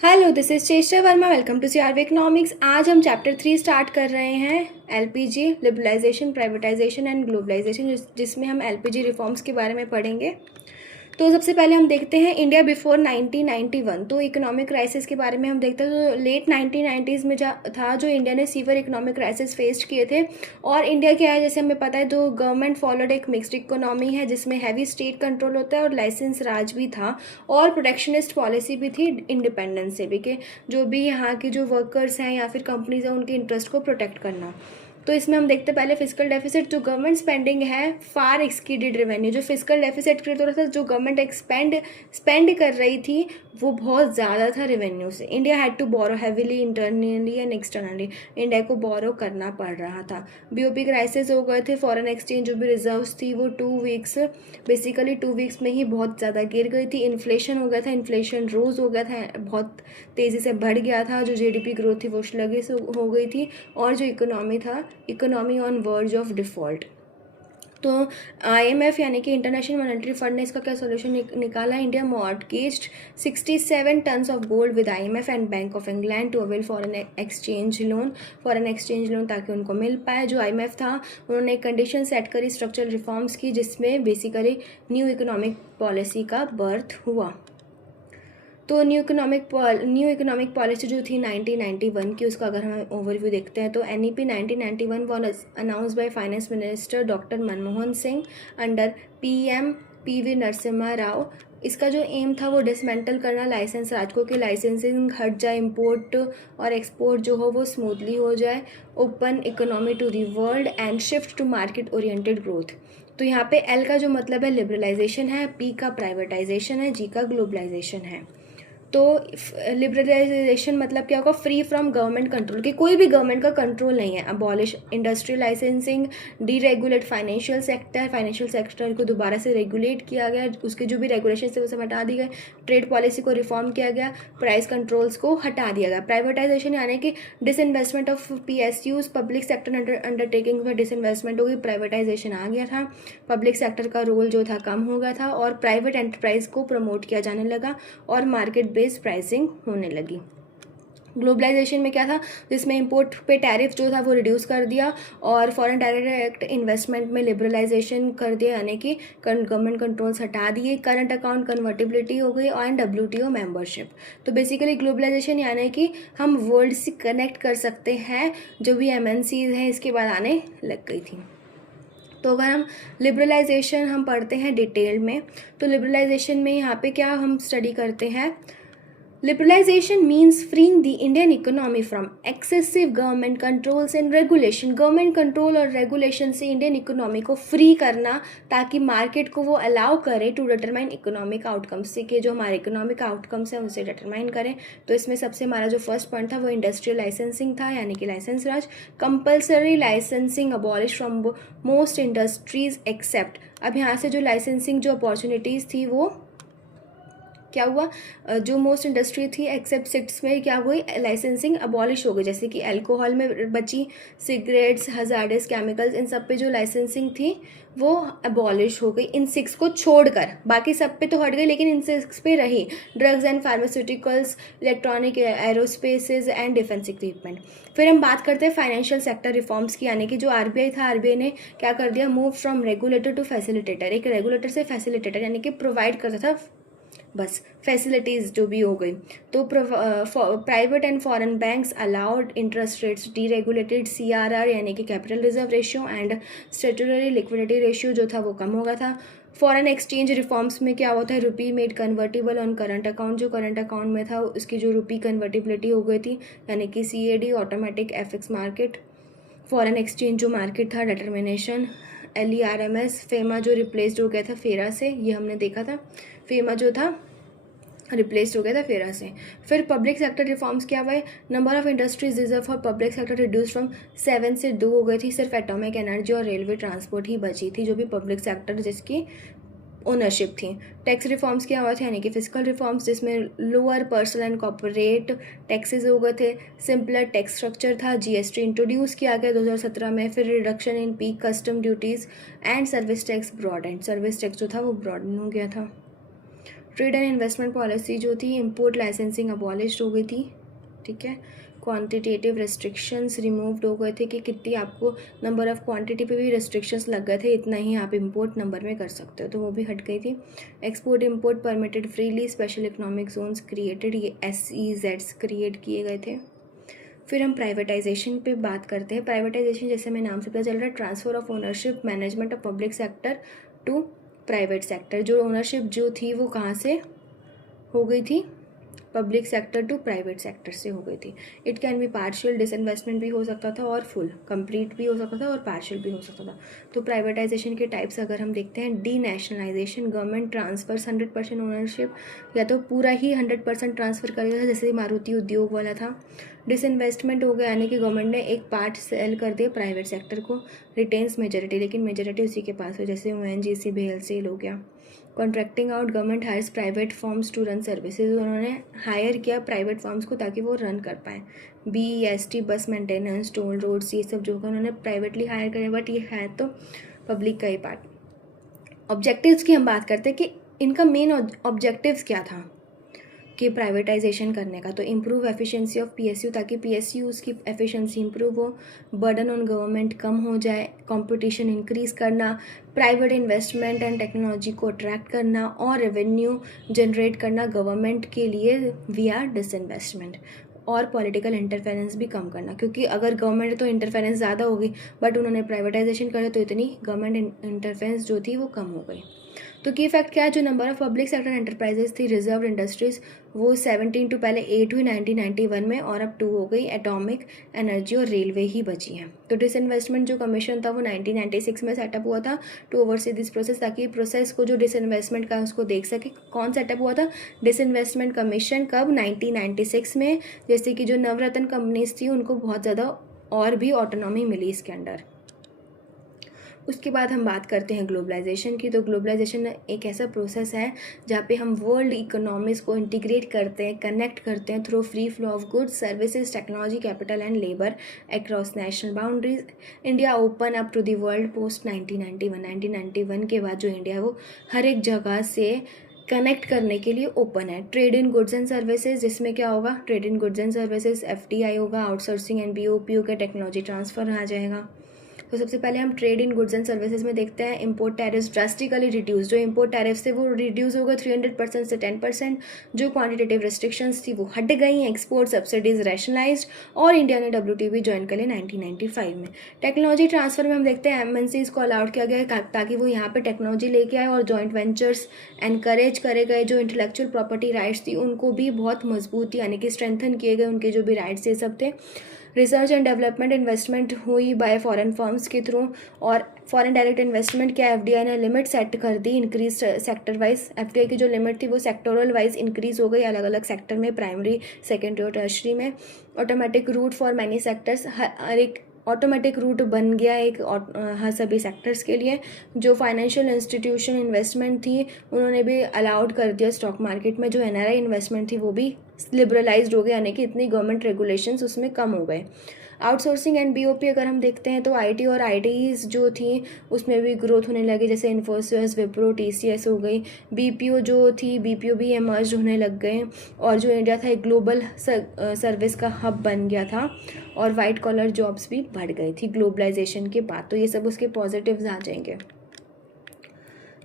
Hello, this is Cheshta Verma. Welcome to CRV economics. आज हम chapter 3 start कर रहे हैं, LPG, liberalisation, privatisation and globalisation, जिसमें हम एलपीजी रिफॉर्म्स के बारे में पढ़ेंगे। तो सबसे पहले हम देखते हैं इंडिया बिफोर 1991। तो इकोनॉमिक क्राइसिस के बारे में हम देखते हैं। तो लेट 1990s में था जो इंडिया ने सीवियर इकोनॉमिक क्राइसिस फेस किए थे। और इंडिया क्या है, जैसे हमें पता है, तो गवर्नमेंट फॉलोड एक मिक्स्ड इकोनॉमी है जिसमें हैवी स्टेट कंट्रोल होता है और लाइसेंस राज भी था और प्रोटेक्शनिस्ट पॉलिसी भी थी इंडिपेंडेंस से भी, कि जो भी यहाँ के जो वर्कर्स हैं या फिर कंपनीज हैं उनके इंटरेस्ट को प्रोटेक्ट करना। तो इसमें हम देखते हैं पहले फिजिकल डेफिसिट, जो गवर्नमेंट स्पेंडिंग है फार एक्सकीडेड रेवेन्यू। जो फिजिकल डेफिसिट क्रिएट हो रहा था, जो गवर्नमेंट स्पेंड कर रही थी वो बहुत ज़्यादा था रेवेन्यू से। India had to borrow heavily internally and externally. India को बोरो करना पड़ रहा था। बीओपी क्राइसिस हो गए थे। फॉरेन एक्सचेंज जो भी रिजर्व्स थी वो 2 वीक्स, बेसिकली 2 वीक्स में ही बहुत ज़्यादा गिर गई थी। इन्फ्लेशन हो गया था, इन्फ्लेशन रोज हो गया था, बहुत तेज़ी से बढ़ गया था। जो जीडीपी ग्रोथ थी वो स्लगिश हो गई थी और जो इकोनॉमी था, economy on verge of default. तो आईएमएफ यानी कि इंटरनेशनल मॉनेटरी फंड ने इसका क्या सोल्यूशन निकाला। India mortgaged 67 tons of gold with IMF and Bank of England to avail foreign exchange loan ताकि उनको मिल पाए। जो आईएमएफ था उन्होंने एक कंडीशन सेट करी स्ट्रक्चरल रिफॉर्म्स की, जिसमें बेसिकली न्यू इकोनॉमिक पॉलिसी का बर्थ हुआ। तो न्यू इकोनॉमिक पॉलिसी जो थी 1991 की, उसका अगर हम ओवरव्यू देखते हैं तो NEP 1991 was announce by finance minister doctor Manmohan Singh under PM PV Narasimha Rao. इसका जो एम था वो डिसमेंटल करना लाइसेंस राज को, कि लाइसेंसिंग हट जाए, इंपोर्ट और एक्सपोर्ट जो हो वो स्मूथली हो जाए, open economy to the world and shift to market oriented growth. तो यहाँ पे एल का जो मतलब है लिबरलाइजेशन है, पी का प्राइवेटाइजेशन है, जी का ग्लोबलाइजेशन है। तो लिबरलाइजेशन मतलब क्या होगा, फ्री फ्रॉम गवर्नमेंट कंट्रोल, कि कोई भी गवर्नमेंट का कंट्रोल नहीं है। Abolish industrial licensing, deregulate financial sector को दोबारा से रेगुलेट किया गया, उसके जो भी रेगुलेशन थे वो सब हटा दिए गए। ट्रेड पॉलिसी को रिफॉर्म किया गया, प्राइस कंट्रोल्स को हटा दिया गया। प्राइवेटाइजेशन यानी कि disinvestment of PSUs, public sector undertaking में डिसइन्वेस्टमेंट होगी, प्राइवेटाइजेशन आ गया था। पब्लिक सेक्टर का रोल जो था कम हो गया था और प्राइवेट एंटरप्राइज को प्रमोट किया जाने लगा और मार्केट बेस्ड प्राइसिंग होने लगी। ग्लोबलाइजेशन में क्या था, जिसमें इंपोर्ट पे टैरिफ जो था वो रिड्यूस कर दिया और फॉरेन डायरेक्ट इन्वेस्टमेंट में लिबरलाइजेशन कर दिया, यानी कि गवर्नमेंट कंट्रोल्स हटा दिए। करंट अकाउंट कन्वर्टिबिलिटी हो गई और डब्ल्यूटीओ मेंबरशिप। तो बेसिकली ग्लोबलाइजेशन यानी कि हम वर्ल्ड से कनेक्ट कर सकते हैं, जो भी एमएनसीज हैं इसके बाद आने लग गई थी। तो अगर हम लिबरलाइजेशन हम पढ़ते हैं डिटेल में, तो लिबरलाइजेशन में यहाँ पे क्या हम स्टडी करते हैं, Liberalization means freeing the Indian economy from excessive government controls and regulation. Government control और रेगुलेशन से इंडियन इकोनॉमी को फ्री करना, ताकि मार्केट को वो अलाउ करे टू डिटरमाइन इकोनॉमिक आउटकम्स से, कि जो हमारे इकोनॉमिक आउटकम्स हैं उसे डिटरमाइन करें। तो इसमें सबसे हमारा जो फर्स्ट पॉइंट था वो इंडस्ट्रियल लाइसेंसिंग था, यानी कि licence Raj. Compulsory licensing abolish from most industries except. अब यहाँ से जो लाइसेंसिंग जो अपॉर्चुनिटीज़ थी वो क्या हुआ, जो मोस्ट इंडस्ट्री थी एक्सेप्ट 6 में क्या हुई, लाइसेंसिंग अबॉलिश हो गई। जैसे कि अल्कोहल में बची, सिगरेट्स, हजार्डस केमिकल्स, इन सब पे जो लाइसेंसिंग थी वो अबॉलिश हो गई, इन 6 को छोड़कर। बाकी सब पे तो हट गई लेकिन इन 6 पे रही। Drugs and pharmaceuticals, electronic, aerospaces and defence equipment. फिर हम बात करते हैं फाइनेंशियल सेक्टर रिफॉर्म्स की, यानी कि जो आरबीआई था, आरबीआई ने क्या कर दिया, move from regulator to facilitator. एक रेगुलेटर से फैसिलिटेटर, यानी कि प्रोवाइड करता था बस फैसिलिटीज़ जो भी हो गई। तो private and foreign banks allowed interest rates, deregulated CRR यानी कि capital reserve ratio and statutory liquidity ratio जो था वो कम हो गया था। फॉरेन एक्सचेंज रिफॉर्म्स में क्या होता है, rupee made convertible on current account. जो करंट अकाउंट में था उसकी जो रुपी कन्वर्टिबिलिटी हो गई थी, यानी कि CAD, automatic FX market. Foreign exchange जो मार्केट था, डिटर्मिनेशन, एलईआरएमएस। फेमा जो रिप्लेस्ड हो गया था फेरा से, ये हमने देखा था, फेमा जो था रिप्लेस्ड हो गया था फेरा से। फिर पब्लिक सेक्टर रिफॉर्म्स क्या हुआ है, number of industries reserve for public sector reduce from 7 से 2 हो गई थी। सिर्फ एटॉमिक एनर्जी और रेलवे ट्रांसपोर्ट ही बची थी जो भी पब्लिक सेक्टर जिसकी ओनरशिप थी। टैक्स रिफॉर्म्स क्या हुआ था, यानी कि फिजिकल रिफॉर्म्स, जिसमें lower personal and corporate taxes हो गए थे। सिंपलर टैक्स स्ट्रक्चर था, जीएसटी इंट्रोड्यूस किया गया 2017 में। फिर reduction in peak custom duties and service tax broad and service tax जो था वो ब्रॉडन हो गया था। ट्रेड एंड इन्वेस्टमेंट पॉलिसी जो थी, इम्पोर्ट लाइसेंसिंग अबॉलिश्ड हो गई थी, ठीक है। क्वांटिटेटिव रेस्ट्रिक्शंस रिमूव्ड हो गए थे कि कितनी आपको नंबर ऑफ़ क्वांटिटी पे भी रेस्ट्रिक्शंस लग गए थे, इतना ही आप इंपोर्ट नंबर में कर सकते हो, तो वो भी हट गई थी। Export import permitted freely, special economic zones created, ये SEZs क्रिएट किए गए थे। फिर हम प्राइवेटाइजेशन पे बात करते हैं। प्राइवेटाइजेशन जैसे मैं नाम से पता चल रहा है, transfer of ownership management of public sector to private sector. जो ओनरशिप जो थी वो कहाँ से हो गई थी, public sector to private sector से हो गई थी। It can be partial, disinvestment भी हो सकता था और फुल, कंप्लीट भी हो सकता था और पार्शियल भी हो सकता था। तो प्राइवेटाइजेशन के टाइप्स अगर हम देखते हैं, denationalisation, government transfers 100% ownership, या तो पूरा ही 100% ट्रांसफ़र करेगा जैसे मारुति उद्योग वाला था। डिसइन्वेस्टमेंट हो गया, यानी कि गवर्नमेंट ने एक पार्ट सेल कर दिया प्राइवेट सेक्टर को, रिटेन्स मेजोरिटी, लेकिन मेजोरिटी उसी के पास हो, जैसे ONGC BHEL हो गया। Contracting out, government hires private firms to run services, उन्होंने हायर किया प्राइवेट फर्म्स को ताकि वो रन कर पाएँ। BEST, बस मेंटेनेंस, टोल रोड्स, ये सब जो होगा उन्होंने प्राइवेटली हायर करे, बट ये है तो पब्लिक का ही पार्ट। ऑब्जेक्टिव्स की हम बात करते हैं कि इनका मेन ऑब्जेक्टिव्स क्या था कि प्राइवेटाइजेशन करने का, तो इम्प्रूव एफिशिएंसी ऑफ PSU, ताकि PSUs की एफिशिएंसी इम्प्रूव हो, बर्डन ऑन गवर्नमेंट कम हो जाए, कंपटीशन इंक्रीज़ करना, प्राइवेट इन्वेस्टमेंट एंड टेक्नोलॉजी को अट्रैक्ट करना और रेवेन्यू जनरेट करना गवर्नमेंट के लिए विया डिसइन्वेस्टमेंट, और पॉलिटिकल इंटरफेरेंस भी कम करना, क्योंकि अगर गवर्नमेंट तो इंटरफेरेंस ज़्यादा होगी, बट उन्होंने प्राइवेटाइजेशन करे तो इतनी गवर्नमेंट इंटरफेरेंस जो थी वो कम हो गई। तो की इफेक्ट क्या है, जो number of public sector enterprises थी, रिजर्व इंडस्ट्रीज, वो 17 टू पहले 8 हुई 1991 में, और अब 2 हो गई, एटॉमिक एनर्जी और रेलवे ही बची हैं। तो डिसइन्वेस्टमेंट जो कमीशन था वो 1996 में सेटअप हुआ था टू ओवरसी दिस प्रोसेस, ताकि प्रोसेस को जो डिसइन्वेस्टमेंट का उसको देख सके। कौन सेटअप हुआ था, डिसइन्वेस्टमेंट कमीशन, कब, 1996 में। जैसे कि जो नवरत्न कंपनीज थी उनको बहुत ज़्यादा और भी ऑटोनॉमी मिली इसके अंडर। उसके बाद हम बात करते हैं ग्लोबलाइजेशन की। तो ग्लोबलाइजेशन एक ऐसा प्रोसेस है जहाँ पे हम वर्ल्ड इकोनॉमीज़ को इंटीग्रेट करते हैं, कनेक्ट करते हैं through free flow of goods, services, technology, capital and labour across national boundaries. India open up to the world post 1991 के बाद जो इंडिया है वो हर एक जगह से कनेक्ट करने के लिए ओपन है। Trade in goods and services, जिसमें क्या होगा, trade in goods and services, FDI होगा, आउटसोर्सिंग एंड BOP होगा, टेक्नोलॉजी ट्रांसफ़र आ जाएगा। तो सबसे पहले हम trade in goods and services में देखते हैं, इंपोर्ट टैरिफ्स ड्रास्टिकली रिड्यूस, जो इंपोर्ट टैरिफ्स थे वो रिड्यूस हो गए 300% से 10%, जो क्वांटिटेटिव रिस्ट्रिक्शंस थी वो हट गई, एक्सपोर्ट सब्सिडीज रैशनलाइज्ड, और इंडिया ने WTO ज्वाइन कर लिया 1995 में। टेक्नोलॉजी ट्रांसफर में हम देखते हैं MNCs को अलाउड किया गया ताकि वो यहाँ पे टेक्नोलॉजी लेके आए, और जॉइंट वेंचर्स एनकरेज करे गए। जो इंटेलेक्चुअल प्रॉपर्टी राइट्स थी उनको भी बहुत मजबूत यानी कि स्ट्रेंथन किए गए, उनके जो भी राइट्स ये सब थे। रिसर्च एंड डेवलपमेंट इन्वेस्टमेंट हुई बाय फॉरेन फर्म्स के थ्रू, और फॉरेन डायरेक्ट इन्वेस्टमेंट क्या, FDI ने लिमिट सेट कर दी, इंक्रीज सेक्टर वाइज। FDI की जो लिमिट थी वो सेक्टोरल वाइज इंक्रीज हो गई, अलग अलग सेक्टर में, प्राइमरी, सेकेंडरी और टर्शरी में। Automatic route for many sectors, हर एक ऑटोमेटिक रूट बन गया एक हर सभी सेक्टर्स के लिए। जो फाइनेंशियल इंस्टीट्यूशन इन्वेस्टमेंट थी उन्होंने भी अलाउड कर दिया स्टॉक मार्केट में। जो NRI इन्वेस्टमेंट थी वो भी लिबरलाइज्ड हो गई, यानी कि इतनी गवर्नमेंट रेगुलेशंस उसमें कम हो गए। आउटसोर्सिंग एंड BOP अगर हम देखते हैं तो IT और ITs जो थी उसमें भी ग्रोथ होने लगी, जैसे इन्फोसिस, विप्रो, TCS हो गई। BPO जो थी, BPO भी एमर्ज होने लग गए, और जो इंडिया था एक ग्लोबल सर्विस का हब बन गया था, और वाइट कॉलर जॉब्स भी बढ़ गई थी ग्लोबलाइजेशन के बाद। तो ये सब उसके पॉजिटिव्स आ जाएंगे,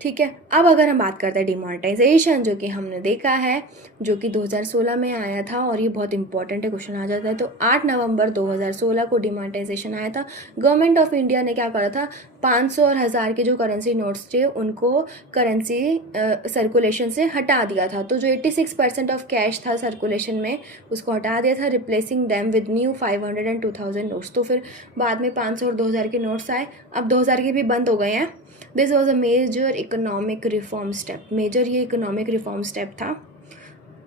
ठीक है। अब अगर हम बात करते हैं डिमोनेटाइजेशन, जो कि हमने देखा है, जो कि 2016 में आया था, और ये बहुत इंपॉर्टेंट है, क्वेश्चन आ जाता है। तो 8 नवंबर 2016 को डिमोनेटाइजेशन आया था। गवर्नमेंट ऑफ इंडिया ने क्या करा था, 500 और 1000 के जो करेंसी नोट्स थे उनको करेंसी सर्कुलेशन से हटा दिया था। तो जो 86% ऑफ कैश था सर्कुलेशन में उसको हटा दिया था, replacing them with new 500 and 2000 notes. तो फिर बाद में 500 और 2000 के नोट्स आए, अब 2000 के भी बंद हो गए हैं। This was a major economic reform step, major ये इकोनॉमिक रिफॉर्म स्टेप था।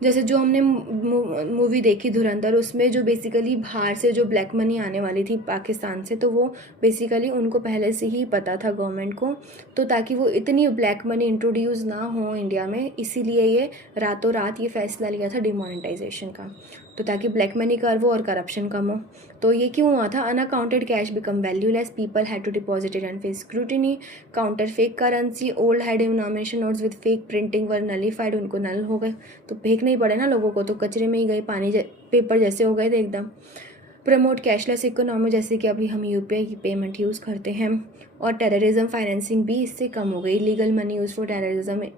जैसे जो हमने मूवी देखी धुरंधर, उसमें जो बेसिकली बाहर से जो ब्लैक मनी आने वाली थी पाकिस्तान से, तो वो बेसिकली उनको पहले से ही पता था गवर्नमेंट को, तो ताकि वो इतनी ब्लैक मनी इंट्रोड्यूस ना हो इंडिया में, इसीलिए ये रातों रात ये फैसला लिया था डिमोनेटाइजेशन का, तो ताकि ब्लैक मनी कर्व हो और करप्शन कम हो। तो ये क्यों हुआ था? Unaccounted cash become valueless, people had to deposit it and face scrutiny, counter fake currency, old high denomination notes with fake printing were nullified, उनको नल हो गए, तो फेंक नहीं पड़े ना लोगों को, तो कचरे में ही गए, पानी पेपर जैसे हो गए थे एकदम। प्रमोट कैशलेस इकोनॉमी, जैसे कि अभी हम यूपीआई की पेमेंट यूज़ करते हैं, और टेररिज्म फाइनेंसिंग भी इससे कम हो गई, legal money use for terrorism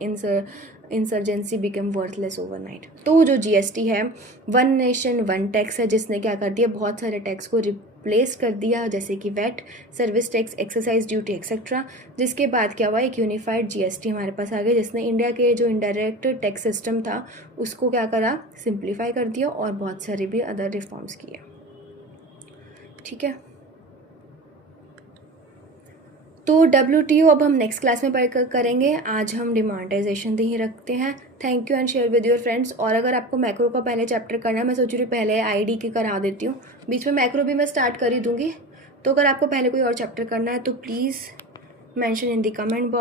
insurgency become worthless overnight. तो जो जीएसटी है, वन नेशन वन टैक्स है, जिसने क्या कर दिया, बहुत सारे टैक्स को रिप्लेस कर दिया, जैसे कि VAT, service tax, excise duty etcetera, जिसके बाद क्या हुआ, एक यूनिफाइड जीएसटी हमारे पास आ गया, जिसने इंडिया के जो इनडायरेक्ट टैक्स सिस्टम था उसको क्या करा, सिंप्लीफाई कर दिया, और बहुत सारे भी अदर रिफॉर्म्स किए। ठीक है, तो WTO अब हम नेक्स्ट क्लास में पढ़कर करेंगे। आज हम डिमोनेटाइजेशन ही रखते हैं। Thank you and share with your friends. और अगर आपको मैक्रो का पहले चैप्टर करना है, मैं सोच रही हूँ पहले आईडी की करा देती हूँ, बीच में मैक्रो भी मैं स्टार्ट कर ही दूँगी। तो अगर आपको पहले कोई और चैप्टर करना है तो please mention in the comment box.